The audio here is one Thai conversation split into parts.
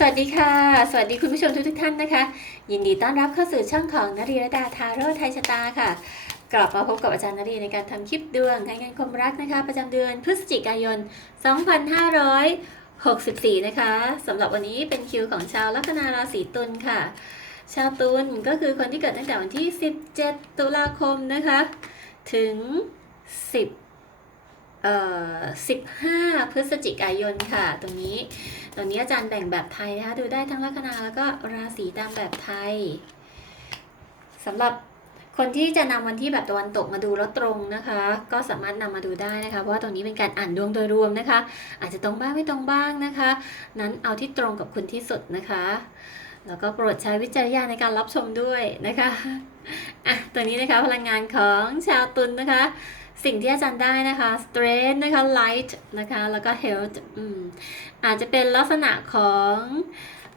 สวัสดีค่ะ สวัสดีคุณผู้ชมทุกทท่านนะคะ ยินดีต้อนรับเข้าสู่ช่องของนรีรดาทาโร่ไทยชะตาค่ะ กลับมาพบกับอาจารย์นรีในการทำคลิปดวงการงานความรักนะคะ ประจำเดือนพฤศจิกายน 2564 นะคะสำหรับวันนี้เป็นคิวของชาวลัคนาราศีตุลค่ะ ชาวตุลก็คือคนที่เกิดตั้งแต่วันที่ 17 ตุลาคมนะคะ ถึง 10 15 พฤศจิกายนค่ะ ตรงนี้ตรงนี้อาจารย์แบ่งแบบไทยนะคะ ดูได้ทั้งลัคนาแล้วก็ราศีตามแบบไทยสำหรับคนที่จะนำวันที่แบบตะวันตกมาดูแล้วตรงนะคะ ก็สามารถนำมาดูได้นะคะ เพราะว่าตรงนี้เป็นการอ่านดวงโดยรวมนะคะ อาจจะตรงบ้างไม่ตรงบ้างนะคะ นั้นเอาที่ตรงกับคุณที่สุดนะคะ แล้วก็โปรดใช้วิจารณญาณในการรับชมด้วยนะคะอะตัวนี้นะคะพลังงานของชาวตุลนนะคะ สิ่งที่อาจารย์ได้นะคะ strength นะคะ light นะคะ แล้วก็ health อืมอาจจะเป็นลักษณะของ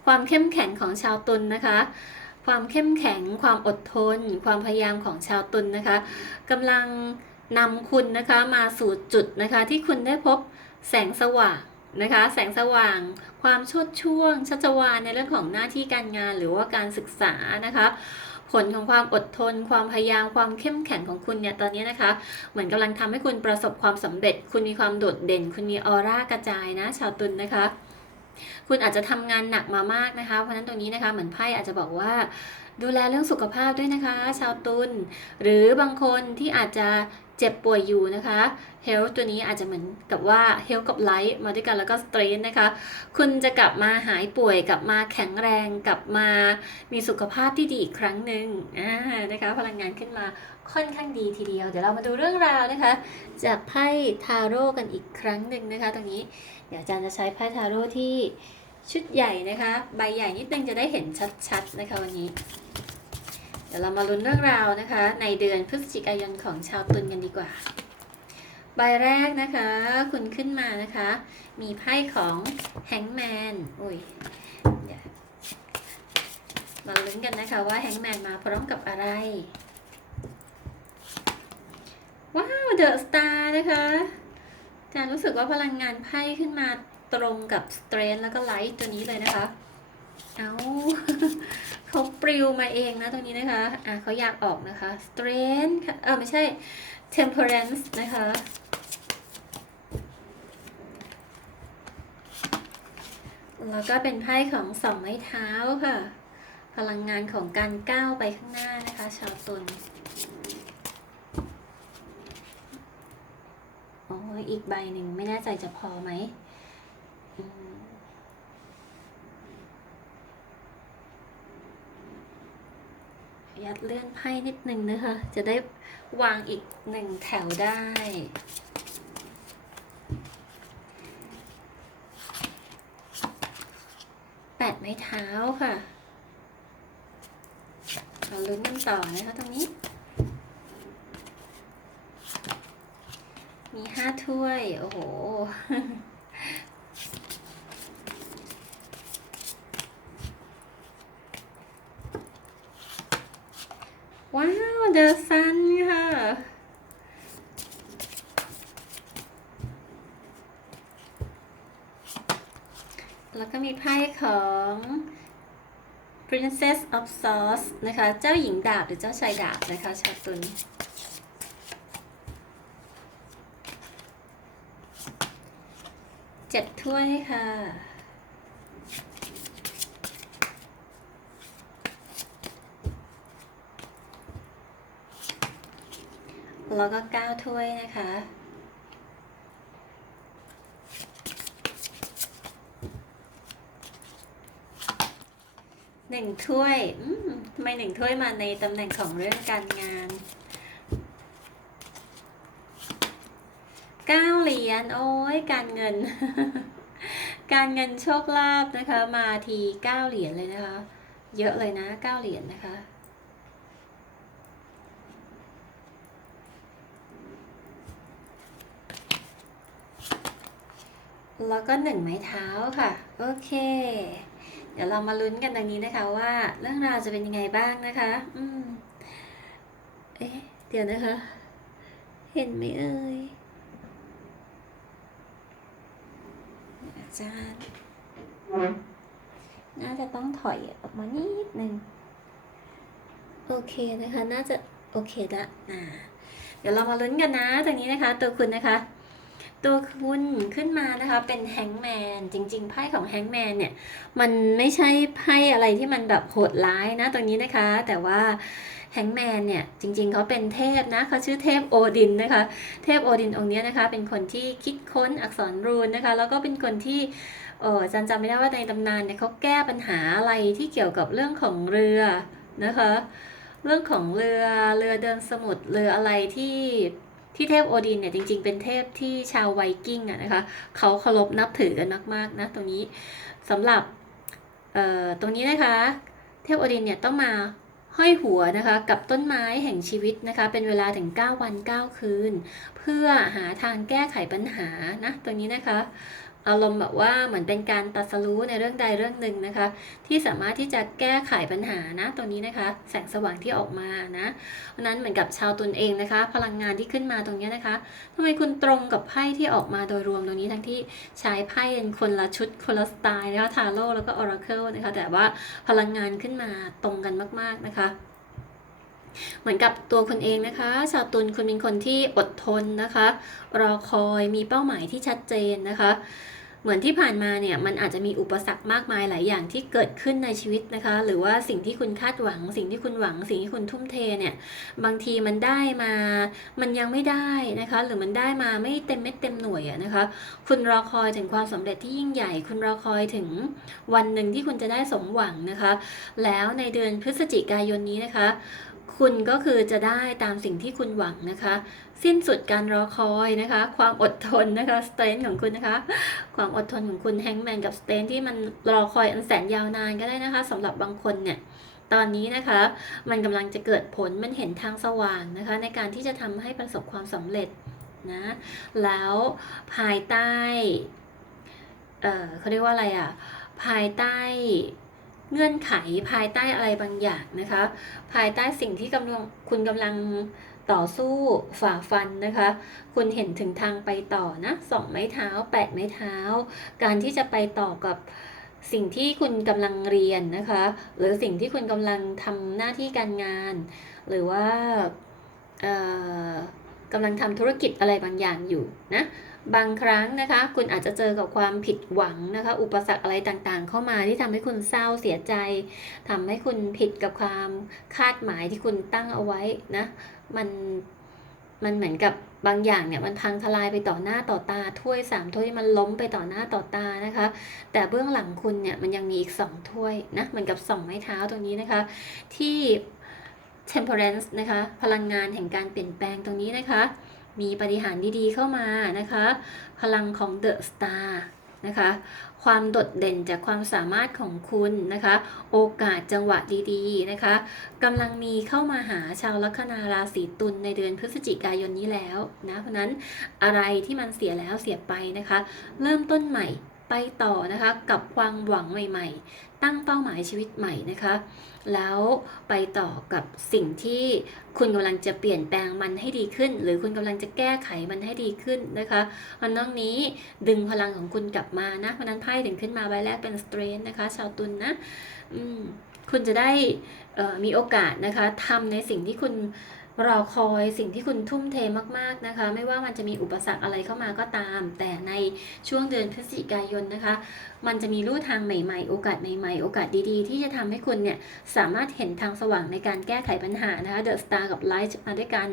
ความเข้มแข็งของชาวตุลนะคะ ความเข้มแข็ง ความอดทน ความพยายามของชาวตุลนะคะกำลังนำคุณนะคะมาสู่จุดนะคะ ที่คุณได้พบแสงสว่างนะคะ แสงสว่าง ความชดช่วงชัชวาลในเรื่องของหน้าที่การงานหรือว่าการศึกษานะคะ ผลของความอดทน ความพยายามความเข้มแข็งของคุณเนี่ยตอนนี้นะคะ เหมือนกำลังทำให้คุณประสบความสำเร็จ คุณมีความโดดเด่น คุณมีออร่ากระจายนะ ชาวตุลนนะคะ คุณอาจจะทำงานหนักมามากนะคะ เพราะฉะนั้นตรงนี้นะคะเหมือนไพ่อาจจะบอกว่า ดูแลเรื่องสุขภาพด้วยนะคะ ชาวตุลหรือบางคนที่อาจจะเจ็บป่วยอยู่นะคะ health ตัวนี้อาจจะเหมือนกับว่า health กับ light มาด้วยกันแล้วก็ strength นะคะ คุณจะกลับมาหายป่วยกลับมาแข็งแรงกลับมามีสุขภาพที่ดีอีกครั้งหนึ่งนะคะ พลังงานขึ้นมาค่อนข้างดีทีเดียว เดี๋ยวเรามาดูเรื่องราวนะคะ จากไพ่ทาโร่กันอีกครั้งหนึ่งนะคะ ตรงนี้ เดี๋ยวอาจารย์จะใช้ไพ่ทาโร่ที่ชุดใหญ่นะคะ ใบใหญ่นิดนึงจะได้เห็นชัดๆนะคะวันนี้ เดี๋ยวเรามาลุ้นเรื่องราวนะคะ ในเดือนพฤศจิกายนของชาวตุลกันดีกว่า ใบแรกนะคะ คุณขึ้นมานะคะ มีไพ่ของแฮงแมนอุ้ยมาลุ้นกันนะคะว่าแฮงแมนมาพร้อมกับอะไร ว้าวเดอะสตาร์นะคะ จารย์รู้สึกว่าพลังงานไพ่ขึ้นมาตรงกับสเตรนแล้วก็ไลท์ตัวนี้เลยนะคะ เอาเขาปลิวมาเองนะตรงนี้นะคะ อะเขาอยากออกนะคะ strength ค่ะ เออไม่ใช่ temperance นะคะแล้วก็เป็นไพ่ของสองไม้เท้าค่ะ พลังงานของการก้าวไปข้างหน้านะคะ ชาวตุล โอ้ยอีกใบหนึ่งไม่แน่ใจจะพอไหมอืมยัดเลื่อนไพ่นิดนึงนะคะ จะได้วางอีกหนึ่งแถวได้ แปดไม้เท้าค่ะ เราลุ้นกันต่อนะคะตรงนี้ มีห้าถ้วย โอ้โห ว้าวเดอะซันค่ะแล้วก็มีไพ่ของ Princess of Swords นะคะ เจ้าหญิงดาบหรือเจ้าชายดาบนะคะชาวตุล เจ็ดถ้วยค่ะ แล้วก็เก้าถ้วยนะคะหนึ่งถ้วย อืมทำไมหนึ่งถ้วยมาในตำแหน่งของเรื่องการงาน เก้าเหรียญโอ้ยการเงิน การเงินโชคลาภนะคะ มาทีเก้าเหรียญเลยนะคะ เยอะเลยนะเก้าเหรียญนะคะแล้วก็หนึ่งไม้เท้าค่ะ โอเค เดี๋ยวเรามาลุ้นกันตรงนี้นะคะว่าเรื่องราวจะเป็นยังไงบ้างนะคะ อืม เอ๊ะ เดี๋ยวนะคะ เห็นไหมเอ่ยอา จารย์น่าจะต้องถอยออกมานิดนึง โอเคนะคะ น่าจะโอเคละอ่าเดี๋ยวเรามาลุ้นกันนะตรงนี้นะคะ ตัวคุณนะคะ ตัวคุณขึ้นมานะคะ เป็นแฮงแมนจริง ๆ ไพ่ของแฮงแมนเนี่ย มันไม่ใช่ไพ่อะไรที่มันแบบโหดร้ายนะตรงนี้นะคะ แต่ว่า แฮงแมนเนี่ยจริงๆเขาเป็นเทพนะเขาชื่อเทพโอดินนะคะ เทพโอดินองค์นี้นะคะ เป็นคนที่คิดค้นอักษรรูนนะคะ แล้วก็เป็นคนที่เออจันจำไม่ได้ว่าในตำนานเนี่ยเขาแก้ปัญหาอะไรที่เกี่ยวกับเรื่องของเรือนะคะ เรื่องของเรือเรือเดินสมุทรเรืออะไรที่ที่เทพโอดินเนี่ยจริงๆ เป็นเทพที่ชาวไวกิ้งอะนะคะเขาเคารพนับถือกันมากๆนะตรงนี้สำหรับเอ่อตรงนี้นะคะ เทพโอดินเนี่ยต้องมา ห้อยหัวนะคะกับต้นไม้แห่งชีวิตนะคะ เป็นเวลาถึง 9 วัน 9 คืน เพื่อหาทางแก้ไขปัญหานะตรงนี้นะคะ อารมณ์แบบว่าเหมือนเป็นการตัดสรู้ในเรื่องใดเรื่องหนึ่งนะคะ ที่สามารถที่จะแก้ไขปัญหานะตรงนี้นะคะ แสงสว่างที่ออกมานะเพราะนั้นเหมือนกับชาวตุลเองนะคะ พลังงานที่ขึ้นมาตรงนี้นะคะทำไมคุณตรงกับไพ่ที่ออกมาโดยรวมตรงนี้ทั้งที่ใช้ไพ่เป็นคนละชุดคนละสไตล์นะคะทาโร่แล้วก็ออราเคิลนะคะ แต่ว่าพลังงานขึ้นมาตรงกันมาก ๆนะคะ เหมือนกับตัวคุณเองนะคะ ชาวตุลคุณเป็นคนที่อดทนนะคะรอคอยมีเป้าหมายที่ชัดเจนนะคะ เหมือนที่ผ่านมาเนี่ยมันอาจจะมีอุปสรรคมากมายหลายอย่างที่เกิดขึ้นในชีวิตนะคะ หรือว่าสิ่งที่คุณคาดหวัง สิ่งที่คุณหวัง สิ่งที่คุณทุ่มเทเนี่ยบางทีมันได้มา มันยังไม่ได้นะคะ หรือมันได้มาไม่เต็มเม็ดเต็มหน่วยอะนะคะ คุณรอคอยถึงความสำเร็จที่ยิ่งใหญ่ คุณรอคอยถึงวันหนึ่งที่คุณจะได้สมหวังนะคะ แล้วในเดือนพฤศจิกายนนี้นะคะ คุณก็คือจะได้ตามสิ่งที่คุณหวังนะคะ สิ้นสุดการรอคอยนะคะ ความอดทนนะคะสเตนของคุณนะคะ ความอดทนของคุณแฮงแมนกับสเตนที่มันรอคอยอันแสนยาวนานก็ได้นะคะสำหรับบางคนเนี่ยตอนนี้นะคะ มันกำลังจะเกิดผลมันเห็นทางสว่างนะคะ ในการที่จะทำให้ประสบความสำเร็จนะแล้วภายใต้เอ่อเขาเรียกว่าอะไรอะภายใต้ เงื่อนไขภายใต้อะไรบางอย่างนะคะ ภายใต้สิ่งที่กำลังคุณกำลังต่อสู้ฝ่าฟันนะคะ คุณเห็นถึงทางไปต่อนะสองไม้เท้าแปดไม้เท้า การที่จะไปต่อกับสิ่งที่คุณกำลังเรียนนะคะ หรือสิ่งที่คุณกำลังทำหน้าที่การงาน หรือว่าเอ่อ กำลังทำธุรกิจอะไรบางอย่างอยู่นะบางครั้งนะคะ คุณอาจจะเจอกับความผิดหวังนะคะ อุปสรรคอะไรต่างๆ เข้ามาที่ทำให้คุณเศร้าเสียใจทำให้คุณผิดกับความคาดหมายที่คุณตั้งเอาไว้นะมันมันเหมือนกับบางอย่างเนี่ยมันพังทลายไปต่อหน้าต่อตาถ้วยสามถ้วยมันล้มไปต่อหน้าต่อตานะคะ แต่เบื้องหลังคุณเนี่ยมันยังมีอีกสองถ้วยนะเหมือนกับสองไม้เท้าตรงนี้นะคะ ที่ temperance นะคะ พลังงานแห่งการเปลี่ยนแปลงตรงนี้นะคะ มีปฏิหารดีๆเข้ามานะคะ พลังของ The Star นะคะ ความโดดเด่นจากความสามารถของคุณนะคะ โอกาสจังหวะดีๆนะคะกำลังมีเข้ามาหาชาวลัคนาราศีตุลในเดือนพฤศจิกายนนี้แล้วนะ เพราะนั้นอะไรที่มันเสียแล้วเสียไปนะคะ เริ่มต้นใหม่ ไปต่อนะคะ กับความหวังใหม่ ๆ ตั้งเป้าหมายชีวิตใหม่นะคะ แล้วไปต่อกับสิ่งที่คุณกำลังจะเปลี่ยนแปลงมันให้ดีขึ้น หรือคุณกำลังจะแก้ไขมันให้ดีขึ้นนะคะอันนอกนี้ดึงพลังของคุณกลับมานะเพราะนั้นไพ่ถึงขึ้นมาใบแรกเป็นสเตรนนะคะ ชาวตุลนนะอืมคุณจะได้มีโอกาสนะคะทำในสิ่งที่คุณ รอคอยสิ่งที่คุณทุ่มเทมากๆนะคะ ไม่ว่ามันจะมีอุปสรรคอะไรเข้ามาก็ตาม แต่ในช่วงเดือนพฤศจิกายนนะคะ มันจะมีลู่ทางใหม่ๆ โอกาสใหม่ๆ โอกาสดีๆ ที่จะทำให้คุณเนี่ยสามารถเห็นทางสว่างในการแก้ไขปัญหานะคะ The Star กับ Light มาด้วยกัน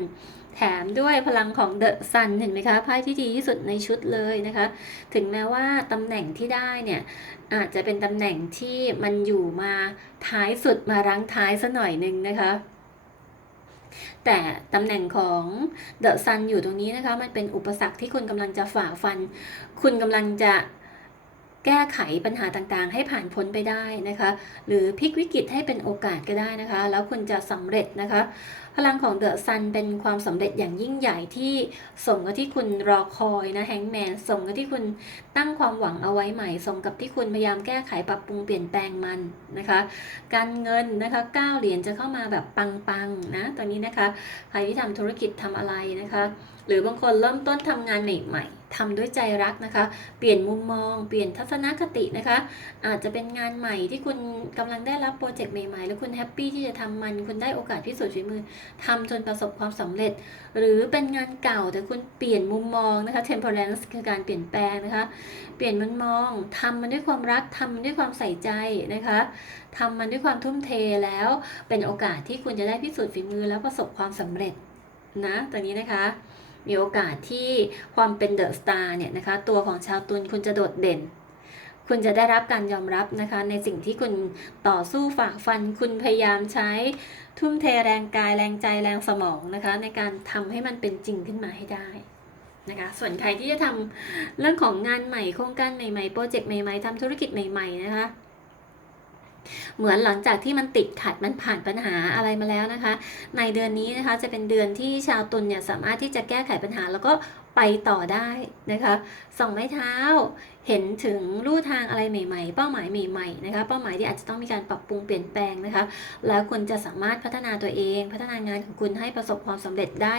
แถมด้วยพลังของ The Sun เห็นไหมคะไพ่ที่ดีที่สุดในชุดเลยนะคะ ถึงแม้ว่าตำแหน่งที่ได้เนี่ยอาจจะเป็นตำแหน่งที่มันอยู่มาท้ายสุดมารั้งท้ายซะหน่อยหนึงนะคะ แต่ตำแหน่งของเดอะซันอยู่ตรงนี้นะคะ มันเป็นอุปสรรคที่คุณกำลังจะฝ่าฟัน คุณกำลังจะ แก้ไขปัญหาต่างๆ ให้ผ่านพ้นไปได้นะคะ หรือพลิกวิกฤตให้เป็นโอกาสก็ได้นะคะ แล้วคุณจะสำเร็จนะคะ พลังของเดอะซันเป็นความสำเร็จอย่างยิ่งใหญ่ที่ส่งกับที่คุณรอคอยนะแฮงแมนส่งกับที่คุณตั้งความหวังเอาไว้ใหม่ส่งกับที่คุณพยายามแก้ไขปรับปรุงเปลี่ยนแปลงมันนะคะ การเงินนะคะก้าวเหรียญจะเข้ามาแบบปังๆนะตอนนี้นะคะใครที่ทำธุรกิจทำอะไรนะคะ หรือบางคนเริ่มต้นทำงานใหม่ๆ ทำด้วยใจรักนะคะ เปลี่ยนมุมมอง เปลี่ยนทัศนคตินะคะ อาจจะเป็นงานใหม่ที่คุณกำลังได้รับโปรเจกต์ใหม่ๆ แล้วคุณแฮปปี้ที่จะทำมัน คุณได้โอกาสพิสูจน์ฝีมือทำจนประสบความสำเร็จ หรือเป็นงานเก่าแต่คุณเปลี่ยนมุมมองนะคะ temperance คือการเปลี่ยนแปลงนะคะ เปลี่ยนมุมมองทำมันด้วยความรักทำมันด้วยความใส่ใจนะคะทำมันด้วยความทุ่มเทแล้ว เป็นโอกาสที่คุณจะได้พิสูจน์ฝีมือแล้วประสบความสำเร็จนะตอนนี้นะคะ มีโอกาสที่ความเป็นเดอะสตาร์เนี่ยนะคะตัวของชาวตุลคุณจะโดดเด่น คุณจะได้รับการยอมรับนะคะในสิ่งที่คุณต่อสู้ฝ่าฟัน คุณพยายามใช้ทุ่มเทแรงกายแรงใจแรงสมองนะคะ ในการทำให้มันเป็นจริงขึ้นมาให้ได้นะคะส่วนใครที่จะทำเรื่องของงานใหม่โครงการใหม่ๆ โปรเจกต์ใหม่ๆทำธุรกิจใหม่ ๆ นะคะ เหมือนหลังจากที่มันติดขัดมันผ่านปัญหาอะไรมาแล้วนะคะ ในเดือนนี้นะคะจะเป็นเดือนที่ชาวตุลเนี่ยสามารถที่จะแก้ไขปัญหาแล้วก็ ไปต่อได้นะคะส่องไม้เท้าเห็นถึงรูทางอะไรใหม่ ๆ เป้าหมายใหม่ๆนะคะเป้าหมายที่อาจจะต้องมีการปรับปรุงเปลี่ยนแปลงนะคะแล้วคุณจะสามารถพัฒนาตัวเอง พัฒนางานของคุณให้ประสบความสำเร็จได้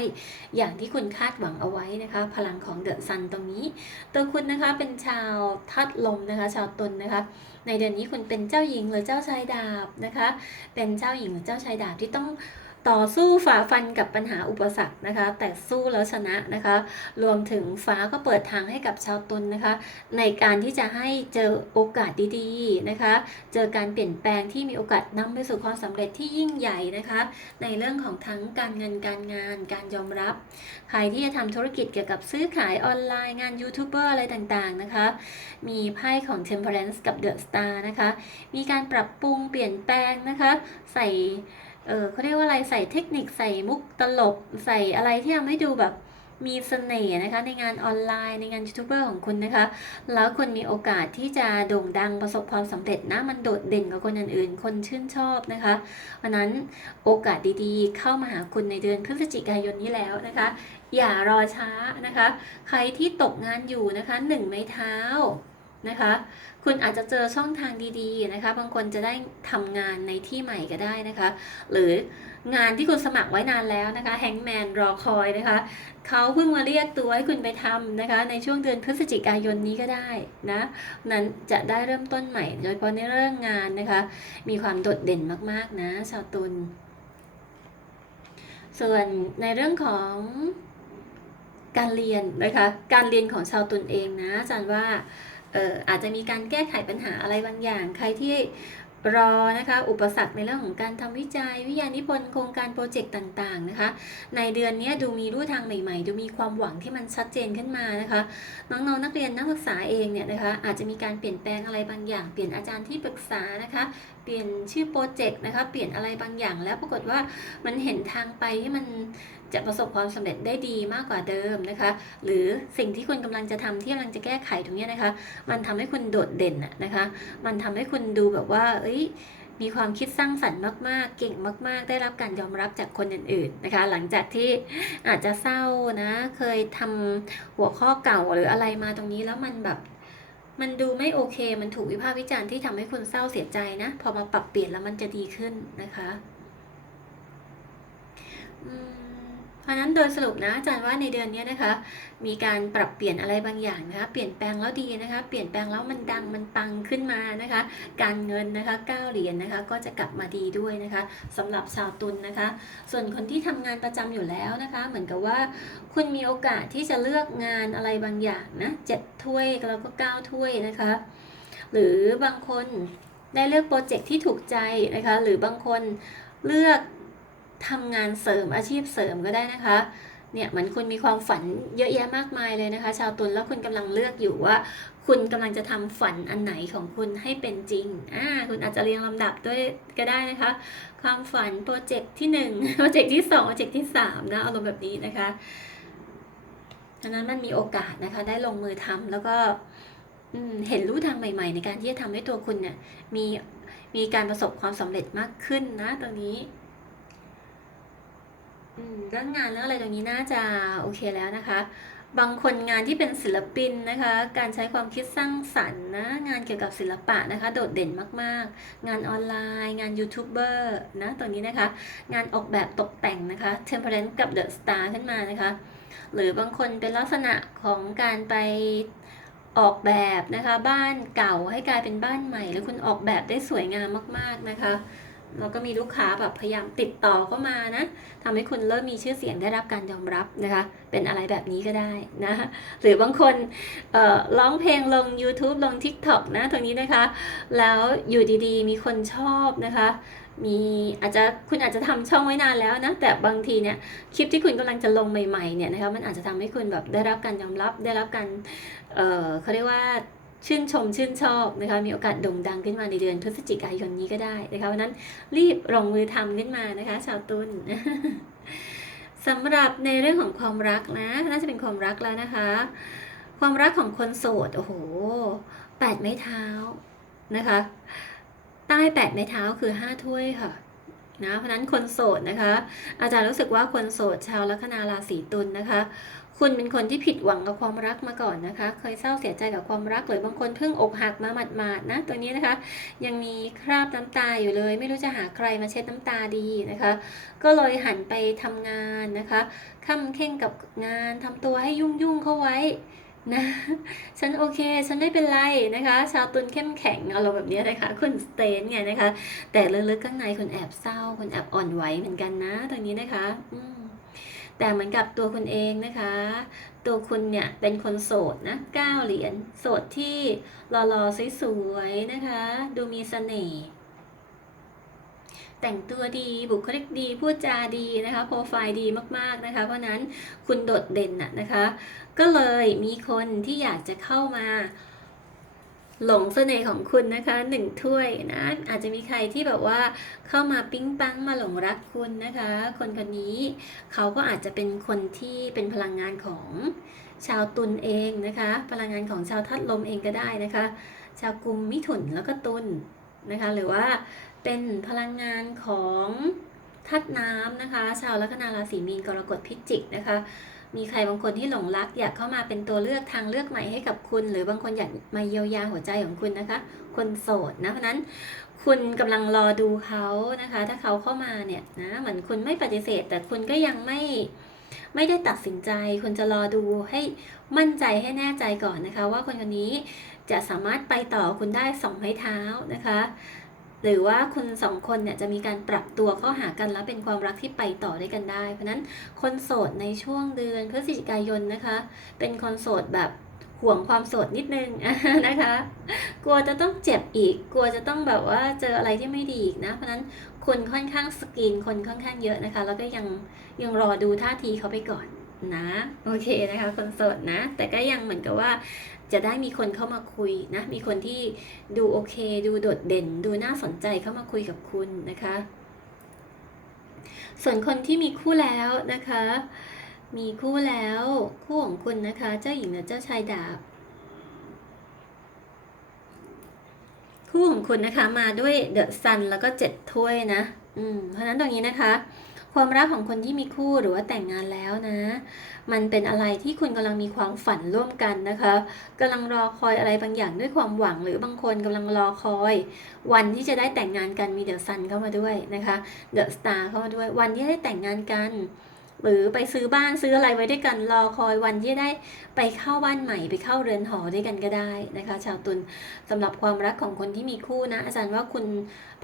อย่างที่คุณคาดหวังเอาไว้นะคะพลังของเดอะซันตรงนี้ ตัวคุณนะคะเป็นชาวทัดลมนะคะชาวตุลนะคะในเดือนนี้คุณเป็นเจ้าหญิงหรือเจ้าชายดาบนะคะเป็นเจ้าหญิงหรือเจ้าชายดาบที่ต้อง ต่อสู้ฝ่าฟันกับปัญหาอุปสรรคนะคะ แต่สู้แล้วชนะนะคะ รวมถึงฟ้าก็เปิดทางให้กับชาวตุลนะคะ ในการที่จะให้เจอโอกาสดีๆนะคะ เจอการเปลี่ยนแปลงที่มีโอกาสนำไปสู่ความสำเร็จที่ยิ่งใหญ่นะคะ ในเรื่องของทั้งการเงินการงาน การยอมรับ ใครที่จะทำธุรกิจเกี่ยวกับซื้อขายออนไลน์งานยูทูบเบอร์อะไรต่างๆนะคะ มีไพ่ของ Temperance กับ The Star นะคะ มีการปรับปรุงเปลี่ยนแปลงนะคะ ใส่ เออเขาเรียกว่าอะไรใส่เทคนิคใส่มุกตลกใส่อะไรที่ทำให้ดูแบบมีเสน่ห์นะคะในงานออนไลน์ในงานยูทูบเบอร์ของคุณนะคะ แล้วคุณมีโอกาสที่จะโด่งดังประสบความสำเร็จนะมันโดดเด่นกว่าคนอื่นๆ คนชื่นชอบนะคะเพราะนั้นโอกาสดีๆ เข้ามาหาคุณในเดือนพฤศจิกายนนี้แล้วนะคะ อย่ารอช้านะคะ ใครที่ตกงานอยู่นะคะหนึ่งไม้เท้า นะคะ คุณอาจจะเจอช่องทางดีๆนะคะ บางคนจะได้ทำงานในที่ใหม่ก็ได้นะคะ หรืองานที่คุณสมัครไว้นานแล้วนะคะแฮงแมนรอคอยนะคะเขาเพิ่งมาเรียกตัวให้คุณไปทำนะคะ ในช่วงเดือนพฤศจิกายนนี้ก็ได้นะนั้นจะได้เริ่มต้นใหม่โดยเฉพาะในเรื่องงานนะคะ มีความโดดเด่นมากๆนะ ชาวตุลส่วนในเรื่องของการเรียนนะคะ การเรียนของชาวตุลเองนะอาจารย์ว่า อ่ออาจจะมีการแก้ไขปัญหาอะไรบางอย่าง ใครที่รอนะคะ อุปสรรคในเรื่องของการทำวิจัย วิทยานิพนธ์โครงการโปรเจกต์ต่าง ๆ นะคะ ในเดือนนี้ดูมีรูทางใหม่ ๆ ดูมีความหวังที่มันชัดเจนขึ้นมานะคะ น้องๆ นักเรียนนักศึกษาเองเนี่ยนะคะ อาจจะมีการเปลี่ยนแปลงอะไรบางอย่าง เปลี่ยนอาจารย์ที่ปรึกษานะคะเปลี่ยนชื่อโปรเจกต์นะคะ เปลี่ยนอะไรบางอย่าง แล้วปรากฏว่ามันเห็นทางไปที่มันจะประสบความสำเร็จได้ดีมากกว่าเดิมนะคะ หรือสิ่งที่คุณกำลังจะทำที่กำลังจะแก้ไขตรงนี้นะคะ มันทำให้คุณโดดเด่นอะนะคะ มันทำให้คุณดูแบบว่า เอ้ยมีความคิดสร้างสรรค์มาก ๆ เก่งมาก ๆ ได้รับการยอมรับจากคนอื่น ๆ นะคะ หลังจากที่อาจจะเศร้านะ เคยทำหัวข้อเก่าหรืออะไรมาตรงนี้แล้วมันแบบ มันดูไม่โอเค มันถูกวิพากษ์วิจารณ์ที่ทำให้คุณเศร้าเสียใจนะ พอมาปรับเปลี่ยนแล้วมันจะดีขึ้นนะคะ อืม ราะนั้นโดยสรุปนะอาจารย์ว่าในเดือนนี้นะคะ มีการปรับเปลี่ยนอะไรบางอย่างนะคะ เปลี่ยนแปลงแล้วดีนะคะ เปลี่ยนแปลงแล้วมันดังมันปังขึ้นมานะคะ การเงินนะคะก้าวเหรียญนะคะ ก็จะกลับมาดีด้วยนะคะสำหรับชาวตุลนนะคะ ส่วนคนที่ทำงานประจำอยู่แล้วนะคะ เหมือนกับว่า คุณมีโอกาสที่จะเลือกงานอะไรบางอย่างนะเจ็ดถ้วยแล้วก็เก้าถ้วยนะคะ หรือบางคนได้เลือกโปรเจกต์ที่ถูกใจนะคะ หรือบางคนเลือก ทำงานเสริมอาชีพเสริมก็ได้นะคะเนี่ยเหมือนคุณมีความฝันเยอะแยะมากมายเลยนะคะ ชาวตุลแล้วคุณกำลังเลือกอยู่ว่า คุณกำลังจะทำฝันอันไหนของคุณให้เป็นจริงอ่าคุณอาจจะเรียงลำดับด้วยก็ได้นะคะ ความฝันโปรเจกต์ที่หนึ่งโปรเจกต์ที่สองโปรเจกต์ที่สามนะอารมณ์แบบนี้นะคะฉะนั้นมันมีโอกาสนะคะ ได้ลงมือทำแล้วก็เห็นรู้ทางใหม่ ๆ ในการที่จะทำให้ตัวคุณเนี่ยมีมีการประสบความสำเร็จมากขึ้นนะตรงนี้ เรื่องงานเรื่องอะไรตรงนี้น่าจะโอเคแล้วนะคะ บางคนงานที่เป็นศิลปินนะคะ การใช้ความคิดสร้างสรรค์นะงานเกี่ยวกับศิลปะนะคะ โดดเด่นมากๆ งานออนไลน์ งานยูทูบเบอร์นะตัวนี้นะคะ งานออกแบบตกแต่งนะคะ Temperance กับ The Star ขึ้นมานะคะ หรือบางคนเป็นลักษณะของการไปออกแบบนะคะ บ้านเก่าให้กลายเป็นบ้านใหม่ หรือคุณออกแบบได้สวยงามมาก ๆนะคะ แล้วก็มีลูกค้าแบบพยายามติดต่อเข้ามานะทำให้คุณเริ่มมีชื่อเสียงได้รับการยอมรับนะคะ เป็นอะไรแบบนี้ก็ได้นะหรือบางคนร้องเพลงลง YouTube ลง TikTok นะตรงนี้นะคะ แล้วอยู่ดีๆ มีคนชอบนะคะมีอาจจะคุณอาจจะทำช่องไว้นานแล้วนะ แต่บางทีเนี่ยคลิปที่คุณกำลังจะลงใหม่ๆเนี่ยนะคะมันอาจจะทำให้คุณแบบได้รับการยอมรับได้รับการเอ่อเขาเรียกว่า ชื่นชมชื่นชอบนะคะมีโอกาสโด่งดังขึ้นมาในเดือนพฤศจิกายนนี้ก็ได้นะคะเพราะนั้นรีบลงมือทำขึ้นมานะคะ ชาวตุลสำหรับในเรื่องของความรักนะน่าจะเป็นความรักแล้วนะคะ ความรักของคนโสดโอ้โหแปดไม้เท้านะคะ ใต้แปดไม้เท้าคือห้าถ้วยค่ะนะเพราะฉะนั้นคนโสดนะคะ อาจารย์รู้สึกว่าคนโสดชาวลัคนาราศีตุลนะคะ คุณเป็นคนที่ผิดหวังกับความรักมาก่อนนะคะ เคยเศร้าเสียใจกับความรักหรือบางคนเพิ่งอกหักมาหมาดๆนะ ตัวนี้นะคะ ยังมีคราบน้ำตาอยู่เลย ไม่รู้จะหาใครมาเช็ดน้ำตาดีนะคะ ก็เลยหันไปทำงานนะคะค่ำเข่งกับงานทำตัวให้ยุ่งๆเข้าไว้นะฉันโอเค ฉันไม่เป็นไรนะคะ ชาวตุลเข้มแข็งอารมณ์แบบนี้นะคะ คุณสเตนไงนะคะ แต่ลึกๆข้างในคุณแอบเศร้าคุณแอบอ่อนไหวเหมือนกันนะตรงนี้นะคะ อืม แต่เหมือนกับตัวคุณเองนะคะ ตัวคุณเนี่ยเป็นคนโสดนะเก้าเหรียญโสดที่หล่อๆสวยๆนะคะ ดูมีเสน่ห์แต่งตัวดีบุคลิกดีพูดจาดีนะคะโปรไฟล์ดีมากๆนะคะ เพราะนั้นคุณโดดเด่นนะนะคะ ก็เลยมีคนที่อยากจะเข้ามา หลงเสน่ห์ของคุณนะคะหนึ่งถ้วยนะอาจจะมีใครที่แบบว่าเข้ามาปิ๊งปังมาหลงรักคุณนะคะ คนคนนี้เขาก็อาจจะเป็นคนที่เป็นพลังงานของชาวตุลเองนะคะ พลังงานของชาวทัดลมเองก็ได้นะคะ ชาวกุมมิถุนแล้วก็ตุลนะคะ หรือว่าเป็นพลังงานของทัดน้ำนะคะ ชาวลัคนาราศีมีนกรกฎพิจิกนะคะ มีใครบางคนที่หลงรักอยากเข้ามาเป็นตัวเลือกทางเลือกใหม่ให้กับคุณ หรือบางคนอยากมาเยียวยาหัวใจของคุณนะคะ คนโสดนะเพราะนั้นคุณกำลังรอดูเขานะคะ ถ้าเขาเข้ามาเนี่ยนะเหมือนคุณไม่ปฏิเสธ แต่คุณก็ยังไม่ไม่ได้ตัดสินใจ คุณจะรอดูให้มั่นใจให้แน่ใจก่อนนะคะ ว่าคนคนนี้จะสามารถไปต่อคุณได้สองไม้เท้านะคะ หรือว่าคุณสองคนเนี่ยจะมีการปรับตัวเข้าหากันแล้วเป็นความรักที่ไปต่อได้กันได้ เพราะนั้นคนโสดในช่วงเดือนพฤศจิกายนนะคะ เป็นคนโสดแบบห่วงความโสดนิดนึงนะคะ กลัวจะต้องเจ็บอีก กลัวจะต้องแบบว่าเจออะไรที่ไม่ดีอีกนะ เพราะนั้นคุณค่อนข้างสกรีนคนค่อนข้างเยอะนะคะ แล้วก็ยังยังรอดูท่าทีเขาไปก่อนนะ โอเคนะคะ คนโสดนะ แต่ก็ยังเหมือนกับว่า จะได้มีคนเข้ามาคุยนะ มีคนที่ดูโอเค ดูโดดเด่น ดูน่าสนใจเข้ามาคุยกับคุณนะคะ ส่วนคนที่มีคู่แล้วนะคะ มีคู่แล้วคู่ของคุณนะคะ เจ้าหญิงและเจ้าชายดาบ คู่ของคุณนะคะมาด้วยเดอะซันแล้วก็เจ็ดถ้วยนะ อืม เพราะฉะนั้นตรงนี้นะคะ ความรักของคนที่มีคู่หรือว่าแต่งงานแล้วนะ มันเป็นอะไรที่คุณกำลังมีความฝันร่วมกันนะคะกำลังรอคอยอะไรบางอย่างด้วยความหวัง หรือบางคนกำลังรอคอย วันที่จะได้แต่งงานกันมีเดอะซันเข้ามาด้วยนะคะเดอะสตาร์เข้ามาด้วย วันที่ได้แต่งงานกัน หรือไปซื้อบ้านซื้ออะไรไว้ด้วยกันรอคอยวันที่ได้ไปเข้าบ้านใหม่ไปเข้าเรือนหอด้วยกันก็ได้นะคะ ชาวตุลสำหรับความรักของคนที่มีคู่นะ อาจารย์ว่าคุณ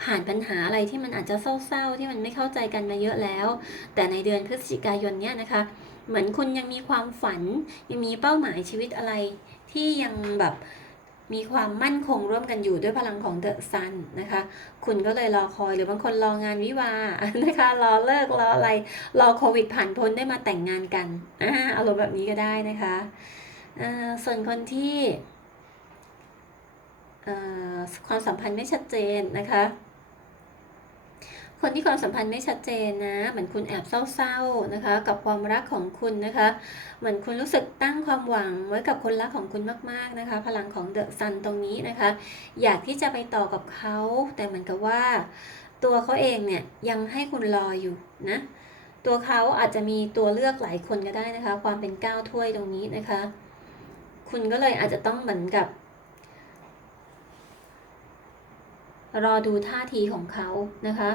ผ่านปัญหาอะไรที่มันอาจจะเศร้าๆ ที่มันไม่เข้าใจกันมาเยอะแล้ว แต่ในเดือนพฤศจิกายนเนี้ยนะคะ เหมือนคุณยังมีความฝันยังมีเป้าหมายชีวิตอะไรที่ยังแบบ มีความมั่นคงร่วมกันอยู่ด้วยพลังของเดอะซันนะคะ คุณก็เลยรอคอยหรือบางคนรองานวิวานะคะ รอเลิกรออะไร รอโควิดผ่านพ้นได้มาแต่งงานกันอ่าอารมณ์แบบนี้ก็ได้นะคะอ่าส่วนคนที่ความสัมพันธ์ไม่ชัดเจนนะคะ คนที่ความสัมพันธ์ไม่ชัดเจนนะ เหมือนคุณแอบเศร้าๆนะคะ กับความรักของคุณนะคะ เหมือนคุณรู้สึกตั้งความหวังไว้กับคนรักของคุณมากๆนะคะ พลังของเดอะซันตรงนี้นะคะ อยากที่จะไปต่อกับเขา แต่เหมือนกับว่า ตัวเขาเองเนี่ยยังให้คุณรออยู่นะ ตัวเขาอาจจะมีตัวเลือกหลายคนก็ได้นะคะ ความเป็นก้าวถ้วยตรงนี้นะคะ คุณก็เลยอาจจะต้องเหมือนกับรอดูท่าทีของเขานะคะ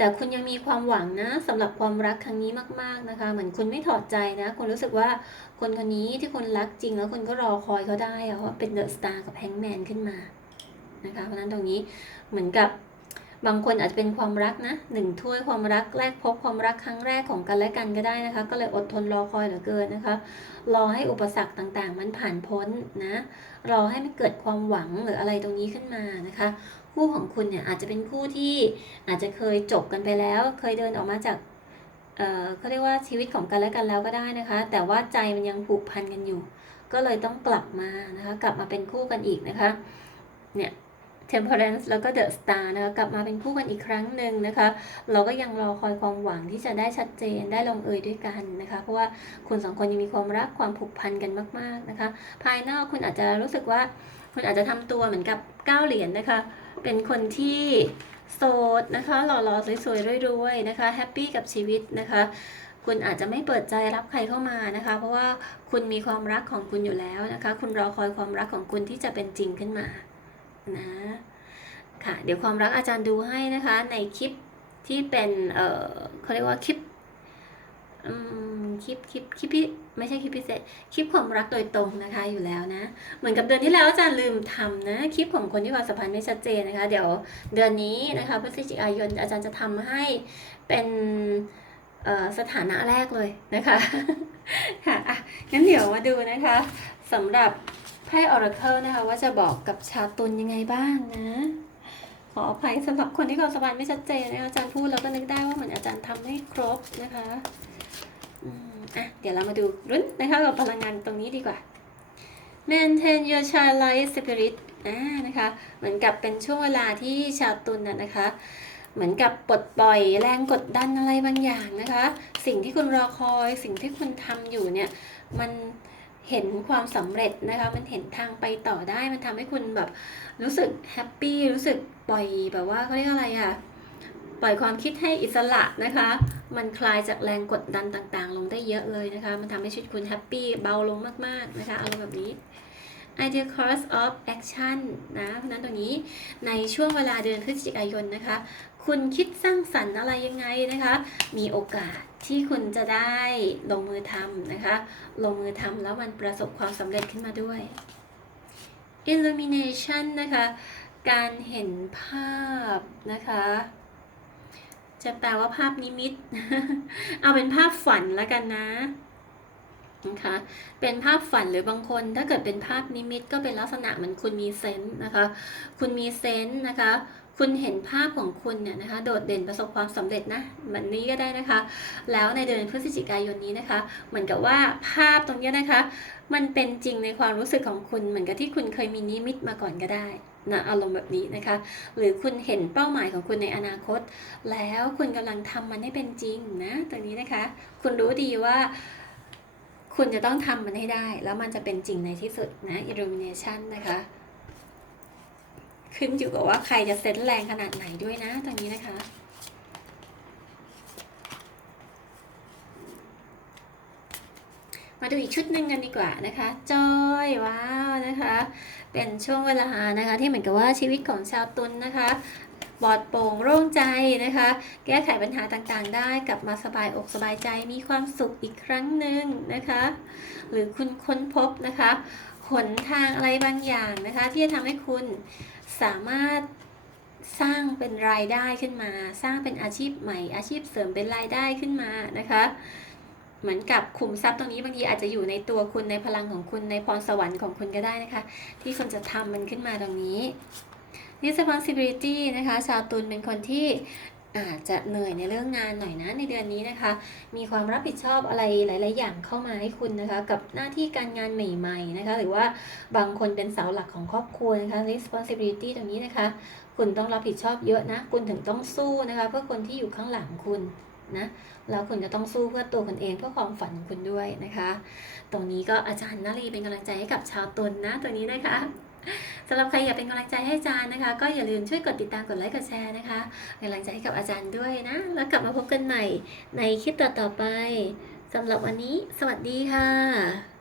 แต่คุณยังมีความหวังนะสำหรับความรักครั้งนี้มาก ๆนะคะ เหมือนคุณไม่ถอดใจนะ คุณรู้สึกว่าคนคนนี้ที่คุณรักจริงแล้วคุณก็รอคอยเขาได้อะเพราะว่าเป็นเดอะสตาร์กับแฮงแมนขึ้นมานะคะเพราะนั้นตรงนี้เหมือนกับบางคนอาจจะเป็นความรักนะหนึ่งถ้วยความรักแรกพบความรักครั้งแรกของกันและกันก็ได้นะคะ ก็เลยอดทนรอคอยเหลือเกินนะคะ รอให้อุปสรรคต่างๆ มันผ่านพ้นนะรอให้มันเกิดความหวังหรืออะไรตรงนี้ขึ้นมานะคะ คู่ของคุณเนี่ยอาจจะเป็นคู่ที่อาจจะเคยจบกันไปแล้ว เคยเดินออกมาจากเอ่อเขาเรียกว่าชีวิตของกันและกันแล้วก็ได้นะคะ แต่ว่าใจมันยังผูกพันกันอยู่ ก็เลยต้องกลับมานะคะ กลับมาเป็นคู่กันอีกนะคะ เนี่ย Temperance แล้วก็ The Star นะคะกลับมาเป็นคู่กันอีกครั้งหนึ่งนะคะ เราก็ยังรอคอยความหวังที่จะได้ชัดเจนได้ลงเอยด้วยกันนะคะ เพราะว่าคุณสองคนยังมีความรักความผูกพันกันมาก ๆนะคะ ภายนอกคุณอาจจะรู้สึกว่าคุณอาจจะทำตัวเหมือนกับก้าเหรียญนะคะ เป็นคนที่โสดนะคะหล่อๆสวยๆรวยๆนะคะแฮปปี้กับชีวิตนะคะ คุณอาจจะไม่เปิดใจรับใครเข้ามานะคะ เพราะว่าคุณมีความรักของคุณอยู่แล้วนะคะ คุณรอคอยความรักของคุณที่จะเป็นจริงขึ้นมานะค่ะเดี๋ยวความรักอาจารย์ดูให้นะคะในคลิปที่เป็นเออเขาเรียกว่าคลิปอืม คลิปคลิปคลิปพิไม่ใช่คลิปพิเศษคลิปความรักโดยตรงนะคะอยู่แล้วนะ เหมือนกับเดือนที่แล้วอาจารย์ลืมทำนะคลิปของคนที่ความสัมพันธ์ไม่ชัดเจนนะคะ เดี๋ยวเดือนนี้นะคะพฤศจิกายนอาจารย์จะทำให้เป็นสถานะแรกเลยนะคะค่ะอะงั้นเดี๋ยวมาดูนะคะสำหรับไพ่ Oracle นะคะ ว่าจะบอกกับชาวตุลยังไงบ้างนะ ขออภัยสำหรับคนที่ความสัมพันธ์ไม่ชัดเจนนะคะอาจารย์พูดแล้วก็นึกได้ว่าเหมือนอาจารย์ทำให้ครบนะคะ อะเดี๋ยวเรามาดูรุ่นนะคะกับพลังงานตรงนี้ดีกว่า maintain your childlike spirit อ่านะคะ เหมือนกับเป็นช่วงเวลาที่ชาวตุลน่ะนะคะ เหมือนกับปลดปล่อยแรงกดดันอะไรบางอย่างนะคะ สิ่งที่คุณรอคอย สิ่งที่คุณทำอยู่เนี่ย มันเห็นความสำเร็จนะคะ มันเห็นทางไปต่อได้ มันทำให้คุณแบบรู้สึกแฮปปี้ รู้สึกปล่อยแบบว่าเขาเรียกอะไรอะ ปล่อยความคิดให้อิสระนะคะ มันคลายจากแรงกดดันต่างๆ ลงได้เยอะเลยนะคะ มันทำให้ชีวิตคุณแฮปปี้เบาลงมากๆนะคะเอารมณ์แบบนี้ idea course of action นะ เพราะนั้นตรงนี้ในช่วงเวลาเดือนพฤศจิกายนนะคะ คุณคิดสร้างสรรค์อะไรยังไงนะคะ มีโอกาสที่คุณจะได้ลงมือทำนะคะ ลงมือทำแล้วมันประสบความสำเร็จขึ้นมาด้วย illumination นะคะ การเห็นภาพนะคะ จะแปลว่าภาพนิมิต เอาเป็นภาพฝันแล้วกันนะนะคะ เป็นภาพฝันหรือบางคน ถ้าเกิดเป็นภาพนิมิตก็เป็นลักษณะเหมือนคุณมีเซนส์นะคะ คุณมีเซนส์นะคะ คุณเห็นภาพของคุณเนี่ยนะคะ โดดเด่นประสบความสำเร็จนะแบบนี้ก็ได้นะคะ แล้วในเดือนพฤศจิกายนนี้นะคะ เหมือนกับว่าภาพตรงนี้นะคะ มันเป็นจริงในความรู้สึกของคุณ เหมือนกับที่คุณเคยมีนิมิตมาก่อนก็ได้ นะอารมณ์แบบนี้นะคะ หรือคุณเห็นเป้าหมายของคุณในอนาคต แล้วคุณกำลังทำมันให้เป็นจริงนะตรงนี้นะคะ คุณรู้ดีว่า คุณจะต้องทำมันให้ได้ แล้วมันจะเป็นจริงในที่สุดนะ illumination นะคะ ขึ้นอยู่กับว่าใครจะเซนแรงขนาดไหนด้วยนะตรงนี้นะคะ มาดูอีกชุดหนึ่งกันดีกว่านะคะ จอยว้าวนะคะ เป็นช่วงเวลานะคะ ที่เหมือนกับว่าชีวิตของชาวตุลนนะคะปลอดโปร่งโล่งใจนะคะ แก้ไขปัญหาต่างๆ ได้กลับมาสบายอกสบายใจมีความสุขอีกครั้งหนึ่งนะคะ หรือคุณค้นพบนะคะหนทางอะไรบางอย่างนะคะ ที่จะทำให้คุณสามารถสร้างเป็นรายได้ขึ้นมา สร้างเป็นอาชีพใหม่ อาชีพเสริมเป็นรายได้ขึ้นมานะคะ เหมือนกับขุมทรัพย์ตรงนี้บางทีอาจจะอยู่ในตัวคุณในพลังของคุณในพรสวรรค์ของคุณก็ได้นะคะ ที่คุณจะทำมันขึ้นมาตรงนี้ responsibility นะคะ ชาวตุลเป็นคนที่อาจจะเหนื่อยในเรื่องงานหน่อยนะในเดือนนี้นะคะ มีความรับผิดชอบอะไรหลาย ๆ อย่างเข้ามาให้คุณนะคะ กับหน้าที่การงานใหม่ ๆ นะคะ หรือว่าบางคนเป็นเสาหลักของครอบครัวนะคะ responsibility ตรงนี้นะคะ คุณต้องรับผิดชอบเยอะนะ คุณถึงต้องสู้นะคะ เพื่อคนที่อยู่ข้างหลังคุณ นะแล้วคุณจะต้องสู้เพื่อตัวคุณเองเพื่อความฝันของคุณด้วยนะคะ ตรงนี้ก็อาจารย์นาลีเป็นกำลังใจให้กับชาวตุลนนะตัวนี้นะคะสำหรับใครอยากเป็นกำลังใจให้อาจารย์นะคะ ก็อย่าลืมช่วยกดติดตามกดไลค์กดแชร์นะคะเป็นกำลังใจให้กับอาจารย์ด้วยนะ แล้วกลับมาพบกันใหม่ในคลิปต่อๆไปสำหรับวันนี้ สวัสดีค่ะ